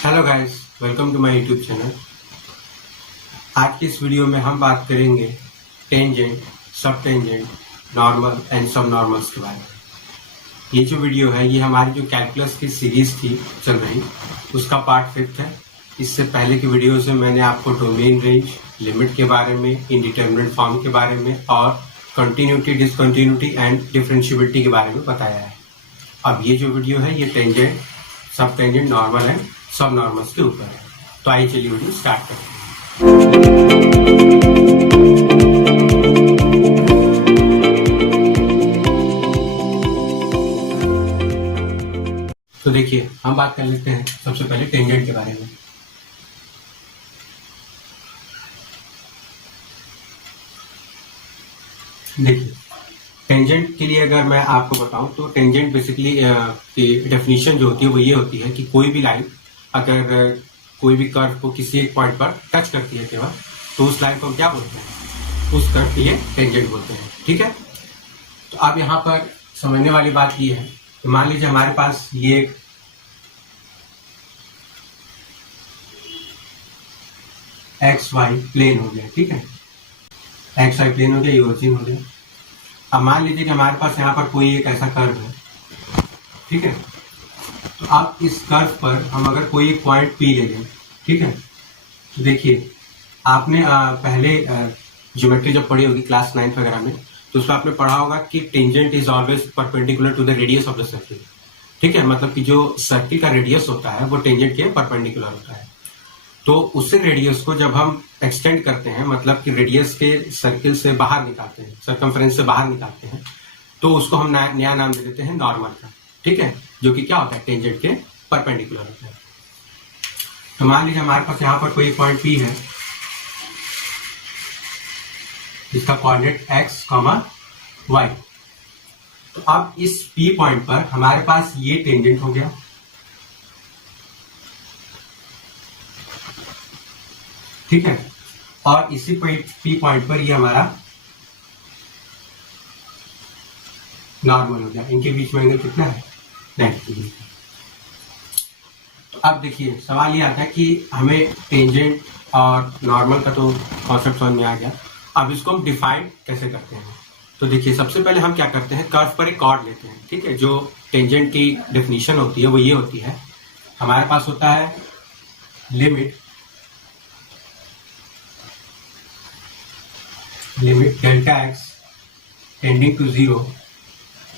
Hello guys, welcome to my YouTube channel. आज की इस वीडियो में हम बात करेंगे टेंजेंट, सब टेंजेंट, नॉर्मल एंड सब नॉर्मल्स के बारे में। ये जो वीडियो है ये हमारी जो कैलकुलस की सीरीज थी चल रही, उसका पार्ट 5 है। इससे पहले की वीडियोस में मैंने आपको डोमेन रेंज, लिमिट के बारे में, इंडिटरमिनेट फॉर्म के बारे में और कंटिन्यूटी, डिसकंटिन्यूटी एंड डिफरेंशिएबिलिटी के बारे में बताया है। अब ये जो वीडियो है ये टेंजेंट, सब टेंजेंट, नॉर्मल एंड सब नॉर्मल्स के ऊपर है। तो आइए चलिए वीडियो स्टार्ट करते हैं। तो देखिए, हम बात कर लेते हैं सबसे पहले टेंजेंट के बारे में। देखिए, टेंजेंट के लिए अगर मैं आपको बताऊं तो टेंजेंट बेसिकली की डेफिनेशन जो होती है वो ये होती है कि कोई भी लाइन अगर कोई भी कर्व को किसी एक पॉइंट पर टच करती है केवल, तो उस लाइन को हम क्या बोलते हैं, उस कर्व के लिए टेंजेंट बोलते हैं। ठीक है, तो अब यहाँ पर समझने वाली बात ये है कि मान लीजिए हमारे पास ये एक एक्स वाई प्लेन हो गया। ठीक है, एक्स वाई प्लेन हो गया, ये ओरिजिन हो गया। अब मान लीजिए कि हमारे पास यहाँ पर कोई एक ऐसा कर्व है। ठीक है, तो अब इस कर्व पर हम अगर कोई एक पॉइंट पी ले लें, ठीक है, तो देखिए आपने पहले ज्योमेट्री जब पढ़ी होगी क्लास 9 वगैरह में, तो उसमें आपने पढ़ा होगा कि tangent is always perpendicular to the radius of the circle. ठीक है, मतलब कि जो सर्किल का रेडियस होता है वो टेंजेंट के परपेंडिकुलर होता है। तो उसी रेडियस को जब हम एक्सटेंड करते हैं, मतलब कि रेडियस के सर्किल से बाहर निकालते हैं, सर्कमफ्रेंस से बाहर निकालते हैं, तो उसको हम नया नाम दे देते हैं नॉर्मल का। ठीक है, जो कि क्या होता है, टेंजेंट के परपेंडिकुलर होता है। तो मान लीजिए हमारे पास यहाँ पर कोई पॉइंट P है जिसका कोऑर्डिनेट x, y। तो अब इस P पॉइंट पर हमारे पास ये टेंजेंट हो गया। ठीक है, और इसी P पॉइंट पर ये हमारा नॉर्मल हो गया। इनके बीच में एंगल कितना है, 90 डिग्री। तो अब देखिए सवाल ये आता है कि हमें टेंजेंट और नॉर्मल का तो कॉन्सेप्ट समझ में आ गया। अब इसको हम डिफाइन कैसे करते हैं। तो देखिए सबसे पहले हम क्या करते हैं, कर्व पर एक कॉर्ड लेते हैं। ठीक है, जो टेंजेंट की डेफिनेशन होती है वो ये होती है, हमारे पास होता है limit delta x tending to 0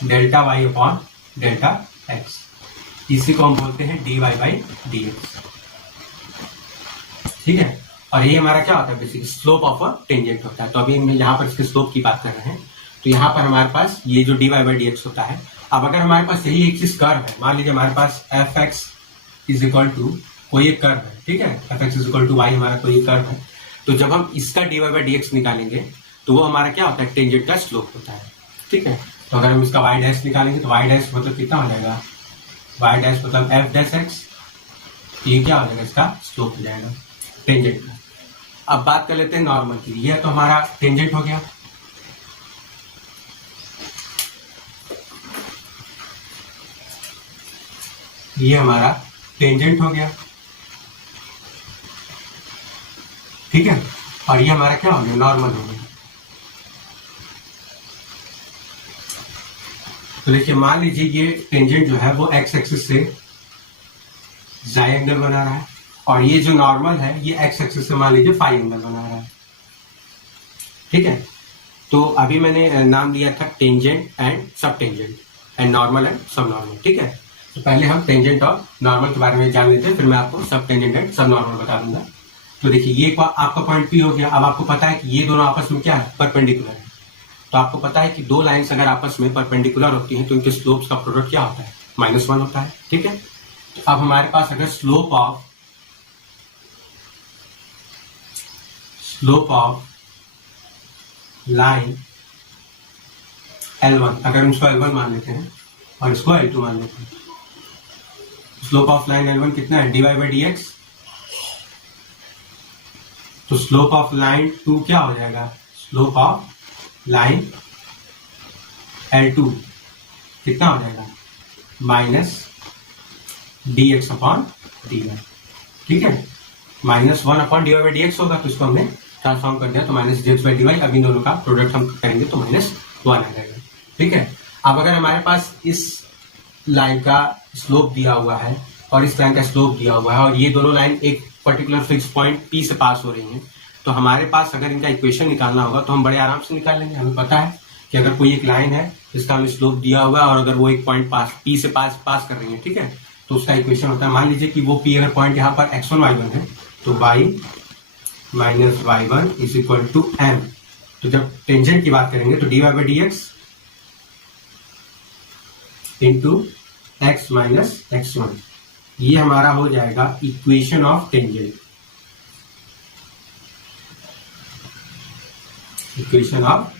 delta y upon delta x. इसी को हम बोलते हैं dy बाई dx। ठीक है, और ये हमारा क्या होता है, basically slope of a tangent होता है। तो अभी हम यहाँ पर इसके स्लोप की बात कर रहे हैं। तो यहाँ पर हमारे पास ये जो dy बाई dx होता है। अब अगर हमारे पास यही एक चीज कर्व है, मान लीजिए हमारे पास fx इज इक्वल टू कोई एक कर्व है। ठीक है, fx is equal to y हमारा कोई एक कर्व है। तो जब हम इसका dy बाई dx निकालेंगे तो वो हमारा क्या होता है, टेंजेंट का स्लोप होता है। ठीक है, तो अगर हम इसका y डैश निकालेंगे तो y डैश मतलब कितना हो जाएगा, y डैश मतलब f डैश x। ये क्या हो जाएगा, इसका स्लोप हो जाएगा टेंजेंट का। अब बात कर लेते हैं नॉर्मल की। यह तो हमारा टेंजेंट हो गया। ये हमारा टेंजेंट हो गया। ठीक है, और ये हमारा क्या हो गया, नॉर्मल हो गया। तो देखिए मान लीजिए ये टेंजेंट जो है वो एक्स एक्सिस से जाई एंगल बना रहा है, और ये जो नॉर्मल है ये एक्स एक्सिस से मान लीजिए फाई एंगल बना रहा है। ठीक है, तो अभी मैंने नाम दिया था टेंजेंट एंड सब टेंजेंट एंड नॉर्मल एंड सब नॉर्मल। ठीक है, तो पहले हम टेंजेंट और नॉर्मल के बारे में जान लेते हैं, फिर मैं आपको सब टेंजेंट एंड सब नॉर्मल बता दूंगा। तो देखिए ये आपका पॉइंट P हो गया। अब आपको पता है कि ये दोनों आपस में क्या है, परपेंडिकुलर है। तो आपको पता है कि दो लाइंस अगर आपस में परपेंडिकुलर होती हैं तो उनके स्लोप्स का प्रोडक्ट क्या होता है, -1 होता है। ठीक है, तो अब हमारे पास अगर स्लोप ऑफ लाइन L1, अगर हम इसको L1 मान लेते हैं और इसको L2 मान लेते हैं, स्लोप ऑफ लाइन L1 कितना है, dy बाई dx। तो स्लोप ऑफ लाइन 2 क्या हो जाएगा, स्लोप ऑफ लाइन L2 कितना हो जाएगा, -dx अपॉन dy। ठीक है, -1/dy/dx होगा, तो इसको हमने ट्रांसफॉर्म कर दिया तो -dx/dy। अब इन दोनों का प्रोडक्ट हम करेंगे तो -1 आ जाएगा। ठीक है, अब अगर हमारे पास इस लाइन का स्लोप दिया हुआ है और इस लाइन का स्लोप दिया हुआ है और ये दोनों लाइन एक पर्टिकुलर फिक्स पॉइंट P से पास हो रही हैं, तो हमारे पास अगर इनका इक्वेशन निकालना होगा तो हम बड़े आराम से निकाल लेंगे। हमें पता है कि अगर कोई एक लाइन है जिसका हमें स्लोप दिया हुआ है और अगर वो एक पॉइंट P से पास कर रही है, ठीक है, तो उसका इक्वेशन होता है, मान लीजिए कि वो P अगर पॉइंट यहाँ पर x1 y1 है तो y minus y1 is equal to m। तो जब टेंजेंट की बात करेंगे तो dy/dx into x minus x1, ये हमारा हो जाएगा equation of tangent, equation of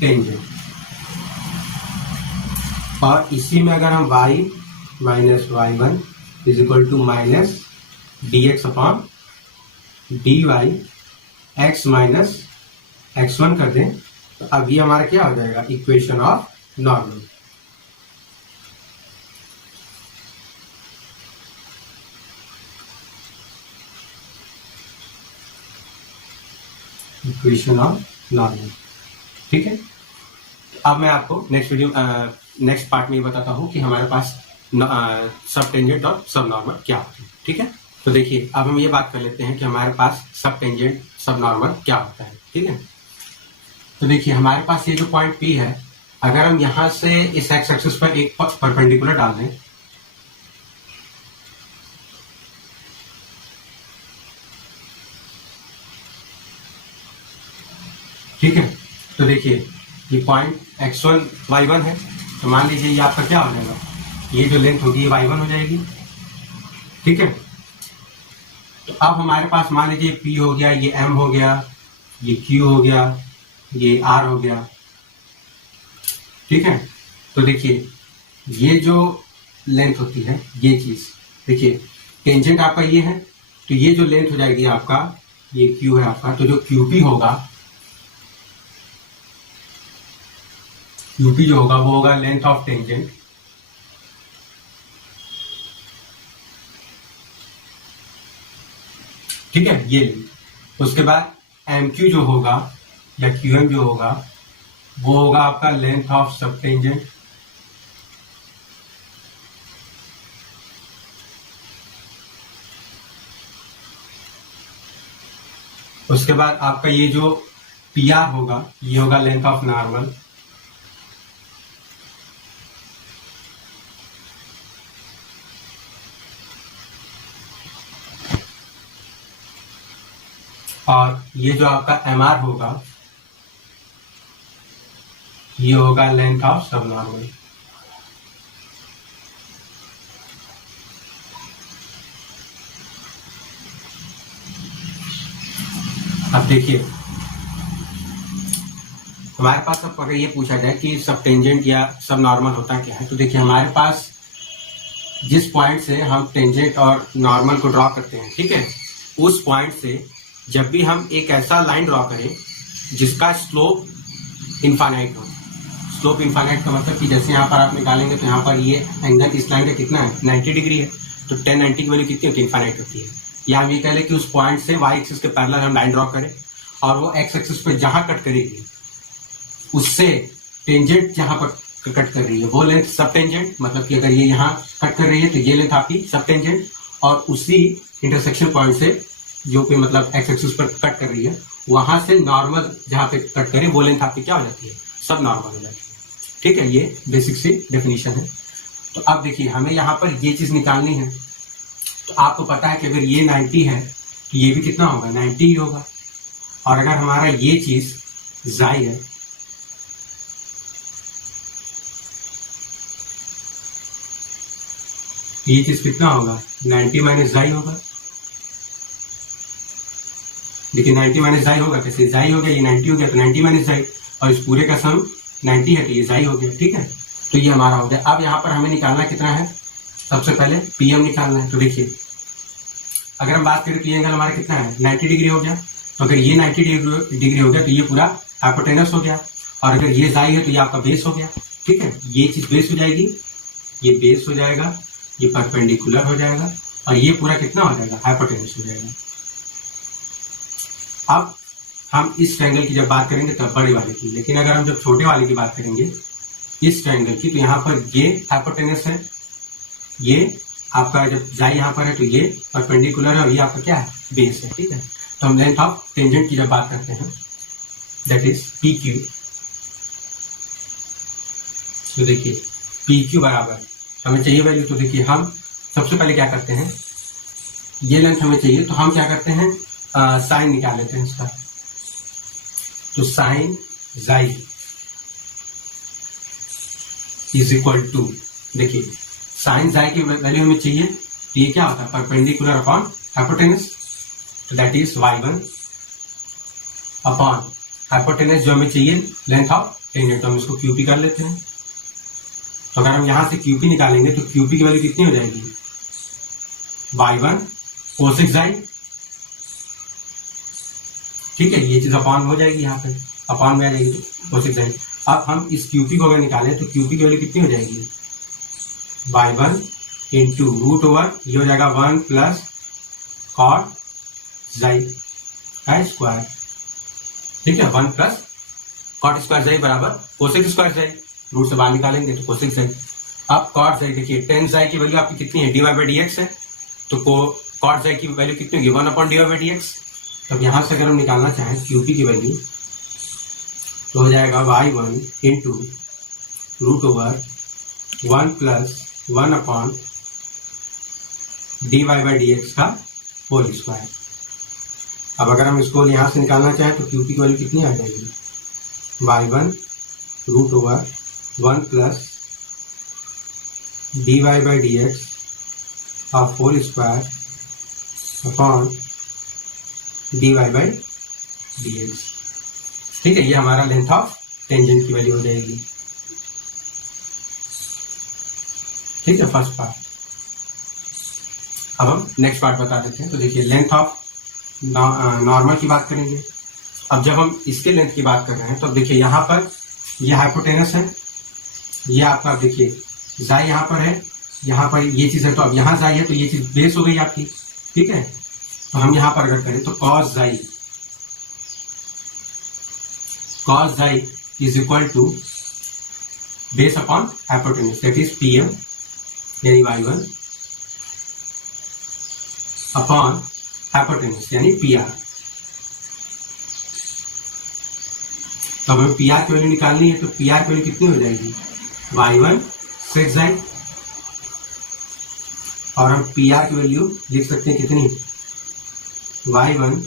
tangent. और इसी में अगर हम y minus y1 is equal to minus dx upon dy x minus x1 कर दें तो अब ये हमारा क्या हो जाएगा, equation of normal. Equation of normal. ठीक है, अब मैं आपको नेक्स्ट पार्ट में ये बताता हूं कि हमारे पास सब टेंजेंट और सब नॉर्मल क्या होते हैं। ठीक है, तो देखिए अब हम ये बात कर लेते हैं कि हमारे पास सब टेंजेंट सब नॉर्मल क्या होता है। ठीक है, तो देखिए हमारे पास ये जो पॉइंट P है, अगर हम यहां से इस एक्स एक्सिस पर एक परपेंडिकुलर डाल दें, ठीक है, तो देखिए ये पॉइंट x1 y1 है, तो मान लीजिए ये आपका क्या हो जाएगा, ये जो लेंथ होगी ये y1 हो जाएगी। ठीक है, तो अब हमारे पास मान लीजिए P हो गया, ये M हो गया, ये Q हो गया, ये R हो गया। ठीक है, तो देखिए ये जो लेंथ होती है, ये चीज देखिए टेंजेंट आपका ये है, तो ये जो लेंथ हो जाएगी आपका, ये Q है आपका, तो जो QP होगा, QP जो होगा वो होगा लेंथ ऑफ टेंजेंट। ठीक है, ये लेंथ। उसके बाद MQ जो होगा या QM जो होगा वो होगा आपका लेंथ ऑफ सब टेंजेंट। उसके बाद आपका ये जो PR होगा ये होगा लेंथ ऑफ नॉर्मल। और ये जो आपका MR होगा ये होगा लेंथ ऑफ सब नॉर्मल। अब देखिए हमारे पास अब अगर ये पूछा जाए कि सब टेंजेंट या सब नॉर्मल होता क्या है, तो देखिए हमारे पास जिस पॉइंट से हम टेंजेंट और नॉर्मल को ड्रॉ करते हैं, ठीक है, उस पॉइंट से जब भी हम एक ऐसा लाइन ड्रॉ करें जिसका स्लोप इनफाइनाइट हो, स्लोप इनफाइनाइट का मतलब कि जैसे यहाँ पर आप निकालेंगे तो यहाँ पर ये एंगल इस लाइन का कितना है, 90 डिग्री है, तो 10 90 की वैल्यू कितनी होती है, इनफाइनाइट होती है। या हम ये कह लें कि उस पॉइंट से y एक्सिस के पैरेलल हम लाइन ड्रॉ करें और वो x एक्सिस पे जहां कट करेगी उससे टेंजेंट जहां पर कट कर रही है वो लेंथ सब टेंजेंट, मतलब कि अगर ये यहाँ कट कर रही है तो ये लेंथ आपकी सब टेंजेंट, और उसी इंटरसेक्शन पॉइंट से जो कि मतलब x एक्सिस पर कट कर रही है वहां से नॉर्मल जहां पे कट करे वो लेंथ आपकी क्या हो जाती है, सब नॉर्मल हो जाती है। ठीक है, ये बेसिक सी डेफिनेशन है। तो अब देखिए हमें यहाँ पर ये चीज निकालनी है, तो आपको पता है कि अगर ये 90 है तो ये भी कितना होगा, 90 ही होगा। और अगर हमारा ये चीज जाई है ये चीज कितना होगा, 90 माइनस जाई होगा। देखिए 90 माइनस जाई होगा कैसे, जाई हो गया, ये 90 हो गया तो 90 माइनस जाई, और इस पूरे का सम 90 है तो ये जाई हो गया। ठीक है, तो ये हमारा हो गया। अब यहाँ पर हमें निकालना कितना है, सबसे पहले PM निकालना है। तो देखिए अगर हम बात करें तो ये एंगल हमारा कितना है, 90 डिग्री हो गया, तो अगर ये 90 डिग्री हो गया तो ये पूरा हाइपोटेनस हो गया, और अगर ये जाई है तो ये आपका बेस हो गया। ठीक है, ये चीज बेस हो जाएगी, ये बेस हो जाएगा, ये परपेंडिकुलर हो जाएगा, और ये पूरा कितना हो जाएगा, हाइपोटेन्यूस हो जाएगा। अब हम इस ट्रायंगल की जब बात करेंगे तब बड़े वाले की, लेकिन अगर हम जब छोटे वाले की बात करेंगे इस ट्रायंगल की, तो यहाँ पर ये हाइपोटेन्यूस है, ये आपका जब जाई यहाँ पर है तो ये परपेंडिकुलर है और ये आपका क्या है, बेस है। ठीक है, तो हम लेंथ ऑफ टेंजेंट की जब बात करते हैं दैट इज पी क्यू, तो देखिए पी क्यू बराबर हमें चाहिए वैल्यू, तो देखिए हम सबसे पहले क्या करते हैं, ये लेंथ हमें चाहिए तो हम क्या करते हैं, साइन निकाल लेते हैं इसका, तो साइन जाई इज इक्वल टू, देखिए साइन जाई की वैल्यू हमें चाहिए तो ये क्या होता है, परपेंडिकुलर अपॉन हाइपोटेनस, तो that is y1 upon hypotenuse जो हमें चाहिए लेंथ ऑफ टेंजेंट, तो हम इसको QP कर लेते हैं। तो अगर हम यहां से QP निकालेंगे तो QP की वैल्यू कितनी हो जाएगी, y1 कोसेक जाई, ठीक है, ये चीज अपॉन हो जाएगी, यहाँ पे अपॉन में आ जाएगी कोसेक जाई। अब हम इस QP को अगर निकालें तो QP की वैल्यू कितनी हो जाएगी, y1 इंटू रूट ओवर ये हो जाएगा 1 प्लस कॉट जाई का स्क्वायर, ठीक है, 1 प्लस कॉट स्क्वायर जाई बराबर कोसेक स्क्वायर जाई, रूट से बाहर निकालेंगे तो कोसेक जाई। अब कॉट जाई देखिए टेन जाई की वैल्यू आपकी कितनी है, dy बाई dx है, तो कॉट जाई की वैल्यू कितनी होगी, 1 अपॉन dy बाई dx। तब यहां से अगर हम निकालना चाहें QP की वैल्यू तो हो जाएगा y1 into root over 1 plus 1 upon dy by dx का होल स्क्वायर। अब अगर हम इसको यहां से निकालना चाहें तो QP की वैल्यू कितनी आ जाएगी, y1 root over 1 plus dy by dx का whole square upon dy by dx। ठीक है, ये हमारा लेंथ ऑफ टेंजेंट की वैल्यू हो जाएगी। ठीक है, फर्स्ट पार्ट। अब हम नेक्स्ट पार्ट बता देते हैं। तो देखिए लेंथ ऑफ नॉर्मल की बात करेंगे। अब जब हम इसके लेंथ की बात कर रहे हैं तो देखिए यहाँ पर ये हाइपोटेनस है, ये आपका देखिए जाई यहाँ पर है, यहाँ पर ये चीज है, तो अब यहाँ जाई है तो ये चीज बेस हो गई आपकी। ठीक है, तो हम यहाँ पर अगर करें तो cos psi is equal to base upon hypotenuse that is PM यानी y1 अपॉन हाइपोटेनस यानी PR। तो हमें PR की वैल्यू निकालनी है, तो PR की वैल्यू कितनी हो जाएगी, y1 6 जाई, और हम PR की वैल्यू लिख सकते हैं कितनी, y1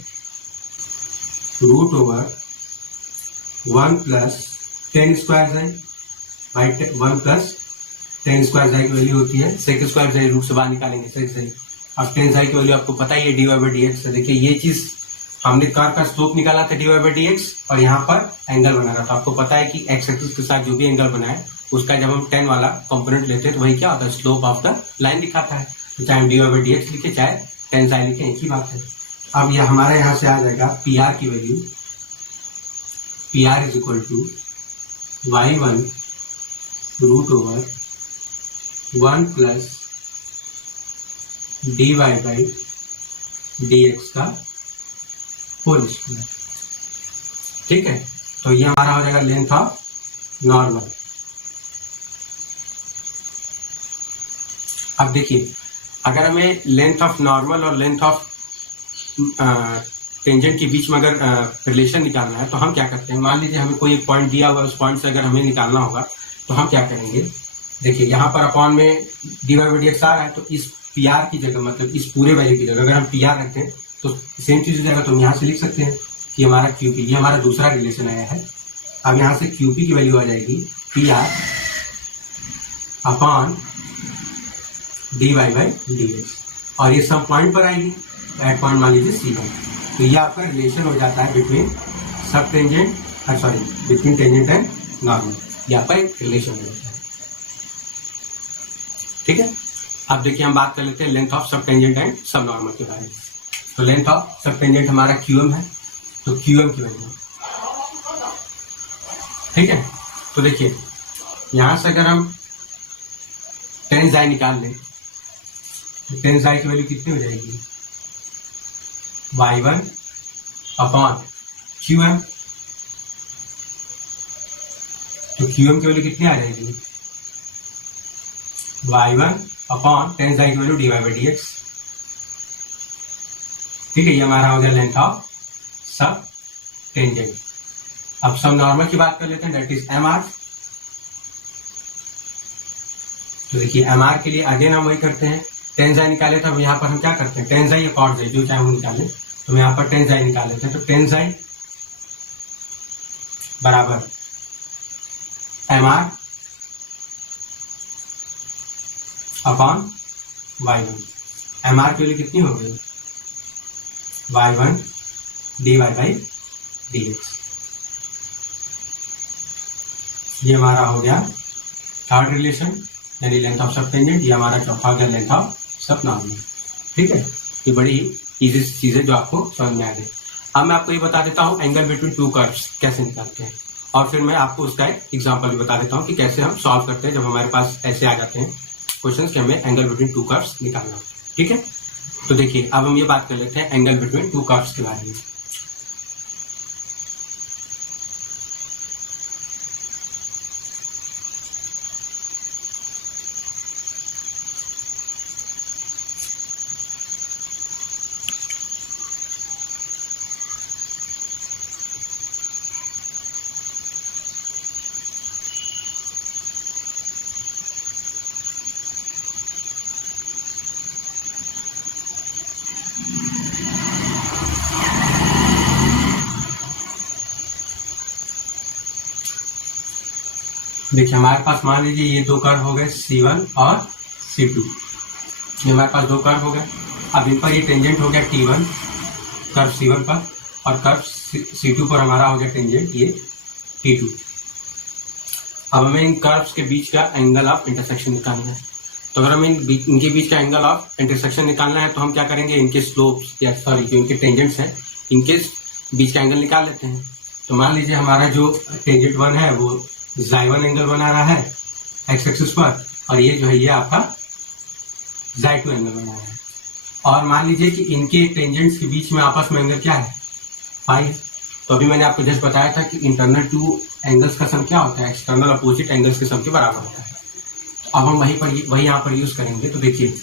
root over 1 plus 10 square psi by 1 plus 10 square psi की वैल्यू होती है सेक स्क्वायर जाई, रूट से बाहर निकालेंगे सेक जाई। अब 10 जाई की वैल्यू आपको पता ही है dy बाई dx है। देखिए ये चीज हमने कर्व का स्लोप निकाला था dy बाई dx और यहाँ पर एंगल बना रहा था। आपको पता है कि एक्स एक्सिस के साथ जो भी एंगल बना है उसका जब हम 10 वाला कंपोनेंट लेते हैं तो वही क्या होता है, स्लोप ऑफ द लाइन दिखाता है। तो चाहे हम dy बाई dx लिखे चाहे 10 जाई लिखे, एक ही बात है। अब यह हमारे यहाँ से आ जाएगा PR की value, PR is equal to y1 root over 1 plus dy by dx का होल स्क्वायर। ठीक है, तो ये हमारा हो जाएगा लेंथ ऑफ नॉर्मल। अब देखिए अगर हमें लेंथ ऑफ नॉर्मल और लेंथ ऑफ टेंजेंट के बीच में अगर रिलेशन निकालना है तो हम क्या करते हैं, मान लीजिए हमें कोई एक पॉइंट दिया हुआ है, उस पॉइंट से अगर हमें निकालना होगा तो हम क्या करेंगे, देखिए यहाँ पर अपॉन में dy बाई dx आ रहा है, तो इस PR की जगह मतलब इस पूरे वैल्यू की जगह अगर हम PR रखते हैं तो सेम चीज हो जाएगा। तो हम यहाँ से लिख सकते हैं कि हमारा QP, ये हमारा दूसरा रिलेशन आया है। अब यहाँ से QP की वैल्यू आ जाएगी PR upon dy by dx, और ये सब पॉइंट पर आएगी, एट पॉइंट मान लीजिए C1। तो ये आपका रिलेशन हो जाता है बिटवीन सब tangent between tangent and normal, ये आपका एक रिलेशन हो जाता है। ठीक है, अब देखिए हम बात कर लेते हैं लेंथ ऑफ सब टेंजेंट एंड सब नॉर्मल के बारे में। तो लेंथ ऑफ सब टेंजेंट हमारा QM है, तो QM की वैल्यू, ठीक है, तो देखिए यहां से अगर हम 10 जाई निकाल लें तो टेन साई की वैल्यू कितनी हो जाएगी, y1 अपॉन QM। तो QM की वैल्यू कितनी आ जाएगी, y1 अपॉन टेन साई की वैल्यू dy/dx। ठीक है, ये हमारा हो गया लेंथ ऑफ सब टेंजेंट। अब सब नॉर्मल की बात कर लेते हैं, दैट इज MR। तो देखिए MR के लिए अगेन हम वही करते हैं, टेन साई निकाले तो अब यहाँ पर हम क्या करते हैं, टेन साई या कॉट साई जो चाहे वो निकाले। तो हम यहाँ पर टेन साई निकाल लेते हैं। तो टेन साई बराबर MR अपॉन y1। MR की वैल्यू कितनी हो गई, y1 dy/dx। ये हमारा हो गया थर्ड रिलेशन, यानी लेंथ ऑफ सब टेंजेंट। ये हमारा चौथा हो गया लेंथ ऑफ सब नॉर्मल। ठीक है, ये बड़ी इजी चीज है जो आपको समझ में आ गई। अब मैं आपको ये बता देता हूँ एंगल बिटवीन टू कर्व्स कैसे निकालते हैं, और फिर मैं आपको उसका एक एग्जांपल भी बता देता हूँ कि कैसे हम सॉल्व करते हैं जब हमारे पास ऐसे आ जाते हैं क्वेश्चंस कि हमें एंगल बिटवीन टू कर्व्स निकालना। ठीक है, तो देखिए अब हम ये बात कर लेते हैं एंगल बिटवीन टू कर्व्स के बारे में। देखिए हमारे पास मान लीजिए ये दो कर्व हो गए C1 और C2। ये हमारे पास दो कर्व हो गए। अब इन पर ये टेंजेंट हो गया T1 कर्व C1 पर, और कर्व C2 पर हमारा हो गया टेंजेंट ये T2। अब हमें इन कर्व्स के बीच का एंगल ऑफ इंटरसेक्शन निकालना है। तो अगर हमें इनके बीच का एंगल ऑफ इंटरसेक्शन निकालना है तो हम क्या करेंगे, इनके स्लोप्स या सॉरी जो इनके टेंजेंट्स हैं इनके बीच का एंगल निकाल लेते हैं। तो मान लीजिए हमारा जो टेंजेंट 1 है वो xy1 एंगल बना रहा है x एक्सिस पर, और ये जो है ये आपका xy2 एंगल बना रहा है। और मान लीजिए कि इनके टेंजेंट्स के बीच में आपस में एंगल क्या है, फाई है। तो अभी मैंने आपको जस्ट बताया था कि इंटरनल टू एंगल्स का सम क्या होता है, एक्सटर्नल अपोजिट एंगल्स के सम के बराबर होता है। तो अब हम वही यहाँ पर यूज करेंगे। तो देखिए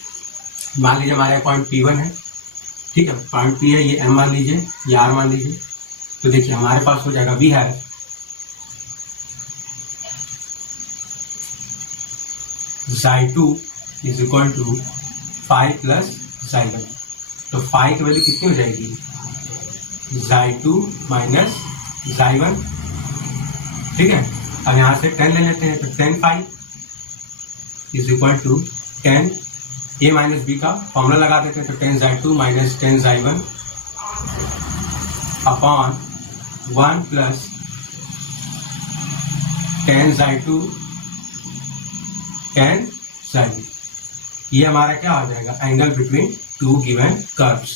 मान लीजिए हमारे पॉइंट P1 है, ठीक है, पॉइंट P है, ये M मान लीजिए, ये R मान लीजिए। तो देखिए हमारे पास हो जाएगा V है xy2 is equal to phi plus xy1। तो फाई की वैल्यू कितनी हो जाएगी, xy2 माइनस xy1। ठीक है, अब यहां से 10 ले लेते हैं। तो 10 phi is equal to 10 a minus b का फॉर्मूला लगा देते हैं। तो 10 xy2 minus 10 xy1 upon 1 plus 10 xy2 10 xy1। ये हमारा क्या हो जाएगा, angle between to given curves.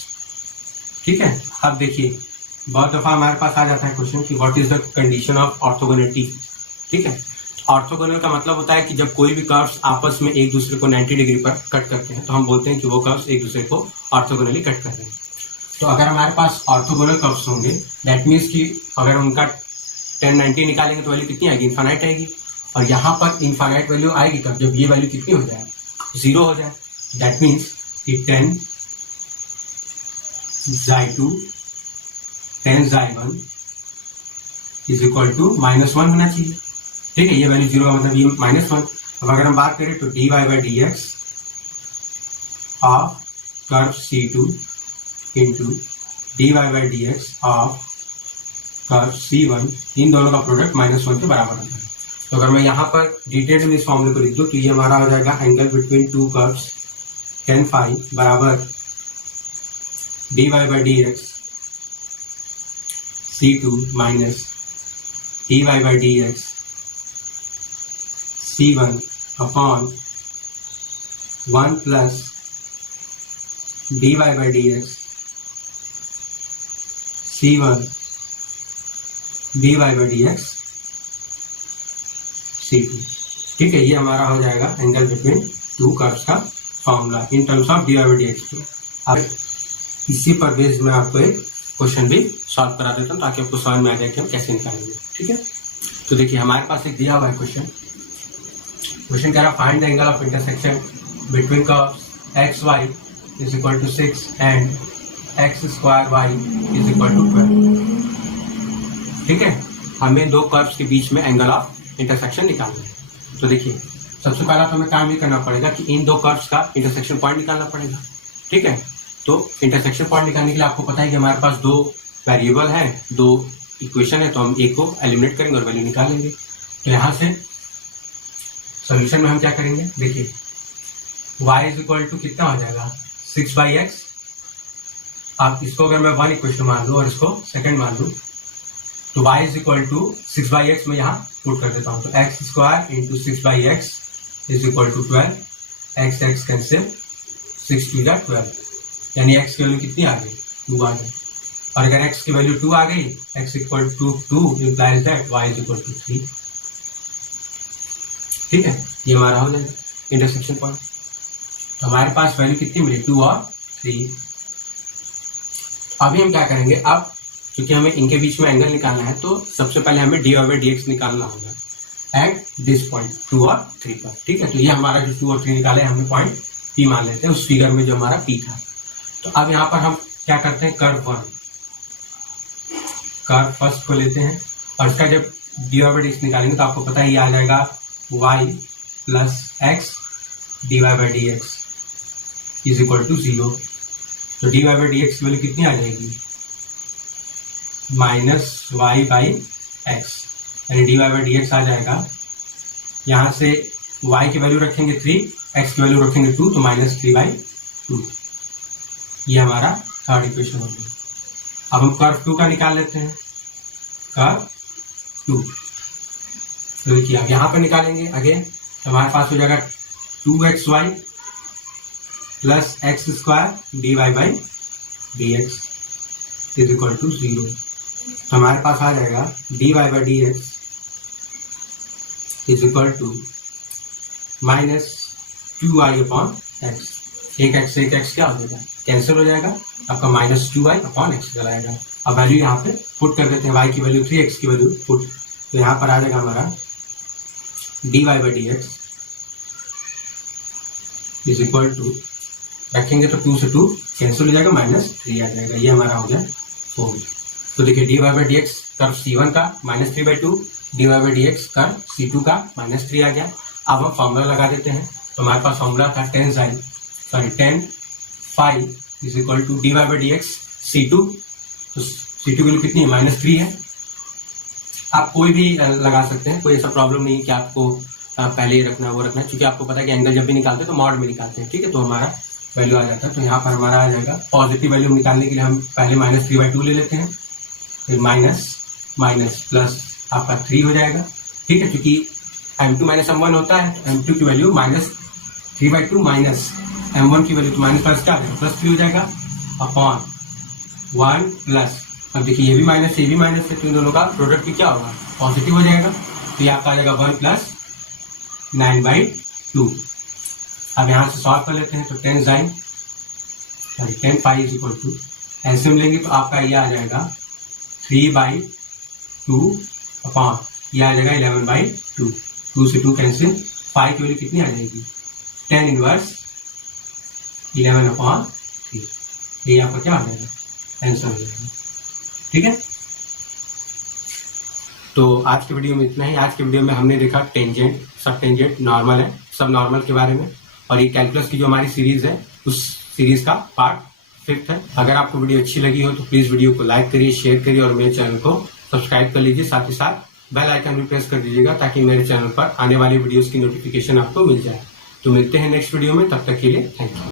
ठीक है, अब देखिए बहुत दफा हमारे पास आ जाता है क्वेश्चन कि what is the condition of orthogonality. ठीक है, ऑर्थोगोनल का मतलब होता है कि जब कोई भी कर्व्स आपस में एक दूसरे को 90 डिग्री पर कट करते हैं तो हम बोलते हैं कि वो कर्व्स एक दूसरे को ऑर्थोगोनली कट कर रहे हैं। तो अगर हमारे पास ऑर्थोगोनल कर्व्स होंगे दैट मीन्स कि अगर उनका 1090 निकालेंगे तो वैल्यू कितनी आएगी, इनफाइनाइट आएगी। और यहाँ पर इनफाइनाइट वैल्यू आएगी कब, जब ये वैल्यू कितनी हो जाए, 0 हो जाए। दैट मीन्स कि 10 xy2 10 xy1 is equal to -1 होना चाहिए। ठीक है, ये वैल्यू 0 का मतलब ये -1। अब अगर हम बात करें तो dy/dx of curve C2 into dy/dx of curve C1, इन दोनों का प्रोडक्ट -1 के बराबर होता है। तो अगर मैं यहाँ पर डिटेल में इस फॉर्मूले को लिख दूं तो ये हमारा हो जाएगा angle between two curves 10 phi बराबर dy/dx C2 minus dy/dx C1 upon 1 plus dy/dx C1 dy/dx C2। ठीक है, ये हमारा हो जाएगा एंगल बिटवीन टू कर्व्स का formula in terms of dy by dx। अब इसी पर बेस्ड मैं आपको एक क्वेश्चन भी सॉल्व करा देता हूँ ताकि आपको समझ में आ जाए कि हम कैसे निकालेंगे। ठीक है, तो देखिए हमारे पास एक दिया हुआ है क्वेश्चन कह रहा find the angle of intersection between curves x y is equal to 6 and x square y is equal to 12। ठीक है, हमें दो कर्व्स के बीच में एंगल ऑफ इंटरसेक्शन निकालना है। तो देखिए सबसे पहला तो हमें काम ये करना पड़ेगा कि इन दो कर्व्स का इंटरसेक्शन पॉइंट निकालना पड़ेगा। ठीक है, तो इंटरसेक्शन पॉइंट निकालने के लिए आपको पता है कि हमारे पास दो वेरिएबल है, दो इक्वेशन है, तो हम एक को एलिमिनेट करेंगे और वैल्यू निकाल लेंगे। तो यहाँ से सॉल्यूशन में हम क्या करेंगे, देखिए y इज इक्वल टू कितना हो जाएगा 6/x। आप इसको अगर मैं 1 इक्वेशन मान लूँ और इसको सेकंड मान लूँ तो y is equal to 6/x में यहाँ पुट कर देता हूँ। तो x square into 6/x is equal to 12। x cancel, 6 2 जा 12, यानी x की वैल्यू कितनी आ गई 2 आ गई। और अगर x की वैल्यू 2 आ गई, x equal to 2 implies that y is equal to 3। ठीक है, ये हमारा हो जाएगा इंटरसेक्शन पॉइंट। तो हमारे पास वैल्यू कितनी मिली 2 और 3। अभी हम क्या करेंगे, अब क्योंकि हमें इनके बीच में एंगल निकालना है तो सबसे पहले हमें dy बाई dx निकालना होगा एट दिस पॉइंट 2 और 3 पर। ठीक है, तो ये हमारा जो 2 और 3 निकाले हमने पॉइंट P मान लेते हैं उस फिगर में जो हमारा P था। तो अब यहाँ पर हम क्या करते हैं, कर्व फर्स्ट को लेते हैं और इसका जब dy बाई dx निकालेंगे तो आपको पता ही आ जाएगा y plus x dy by dx is equal to 0। तो dy बाई dx की वैल्यू कितनी आ जाएगी माइनस y बाई x, यानी dy बाई dx आ जाएगा, यहाँ से y की वैल्यू रखेंगे 3, x की वैल्यू रखेंगे 2, तो माइनस 3/2। ये हमारा थर्ड इक्वेशन हो गया। अब हम कर्व 2 का निकाल लेते हैं, कर्व 2। तो देखिए अब यहाँ पर निकालेंगे अगेन, तो हमारे पास हो जाएगा 2xy plus x square dy by dx is equal to 0। तो हमारे पास आ जाएगा dy by dx is equal to minus 2y upon x. एक एक्स से एक एक्स क्या हो जाएगा, कैंसिल हो जाएगा, आपका माइनस 2y अपॉन एक्स चला जाएगा। अब वैल्यू यहाँ पे पुट कर देते हैं, y की वैल्यू 3, x की वैल्यू पुट, तो यहाँ पर आ जाएगा हमारा dy by dx is equal to, रखेंगे तो 2 से 2 कैंसिल हो जाएगा, माइनस 3 आ जाएगा। ये हमारा हो गया 4। तो देखिए dy by dx curve C1 का minus 3/2, dy by dx curve C2 का माइनस 3 आ गया। अब हम फॉर्मूला लगा देते हैं, तो हमारे पास फॉर्मूला था tan phi is equal to dy by dx C2। तो C2 की वैल्यू कितनी है माइनस 3 है। आप कोई भी लगा सकते हैं, कोई ऐसा प्रॉब्लम नहीं कि आपको पहले ही रखना वो रखना है, क्योंकि आपको पता है कि एंगल जब भी निकालते हैं तो मॉड में निकालते हैं। ठीक है, तो हमारा वैल्यू आ जाता है। तो यहाँ पर हमारा आ जाएगा पॉजिटिव वैल्यू निकालने के लिए हम पहले माइनस 3/2 ले लेते हैं, फिर माइनस प्लस आपका 3 हो जाएगा। ठीक है, क्योंकि m2 माइनस m1 होता है, तो m2 की वैल्यू माइनस 3/2 माइनस m1 की वैल्यू तो माइनस प्लस क्या आ जाएगा, प्लस 3 हो जाएगा अपॉन 1 प्लस, अब देखिए ये भी माइनस है, तो इन दोनों का प्रोडक्ट भी क्या होगा, पॉजिटिव हो जाएगा। तो ये आपका आ जाएगा 1 प्लस 9/2। अब यहाँ से सॉल्व कर लेते हैं, तो tan phi is equal to LCM लेंगे तो आपका ये आ जाएगा 3/2 अपॉन ये आ जाएगा 11/2। 2 से 2 कैंसिल, phi की वैल्यू कितनी आ जाएगी, tan इनवर्स 11/3। ये आपका क्या आ जाएगा, आंसर हो जाएगा। ठीक है, तो आज के वीडियो में इतना ही। आज के वीडियो में हमने देखा टेंजेंट, सब टेंजेंट, नॉर्मल है, सब नॉर्मल के बारे में, और ये कैलकुलस की जो हमारी सीरीज है उस सीरीज का पार्ट 5 है। अगर आपको वीडियो अच्छी लगी हो तो प्लीज वीडियो को लाइक करिए, शेयर करिए और मेरे चैनल को सब्सक्राइब कर लीजिए। साथ ही साथ बेल आइकन भी प्रेस कर दीजिएगा ताकि मेरे चैनल पर आने वाली वीडियोस की नोटिफिकेशन आपको मिल जाए। तो मिलते हैं नेक्स्ट वीडियो में, तब तक के लिए थैंक यू।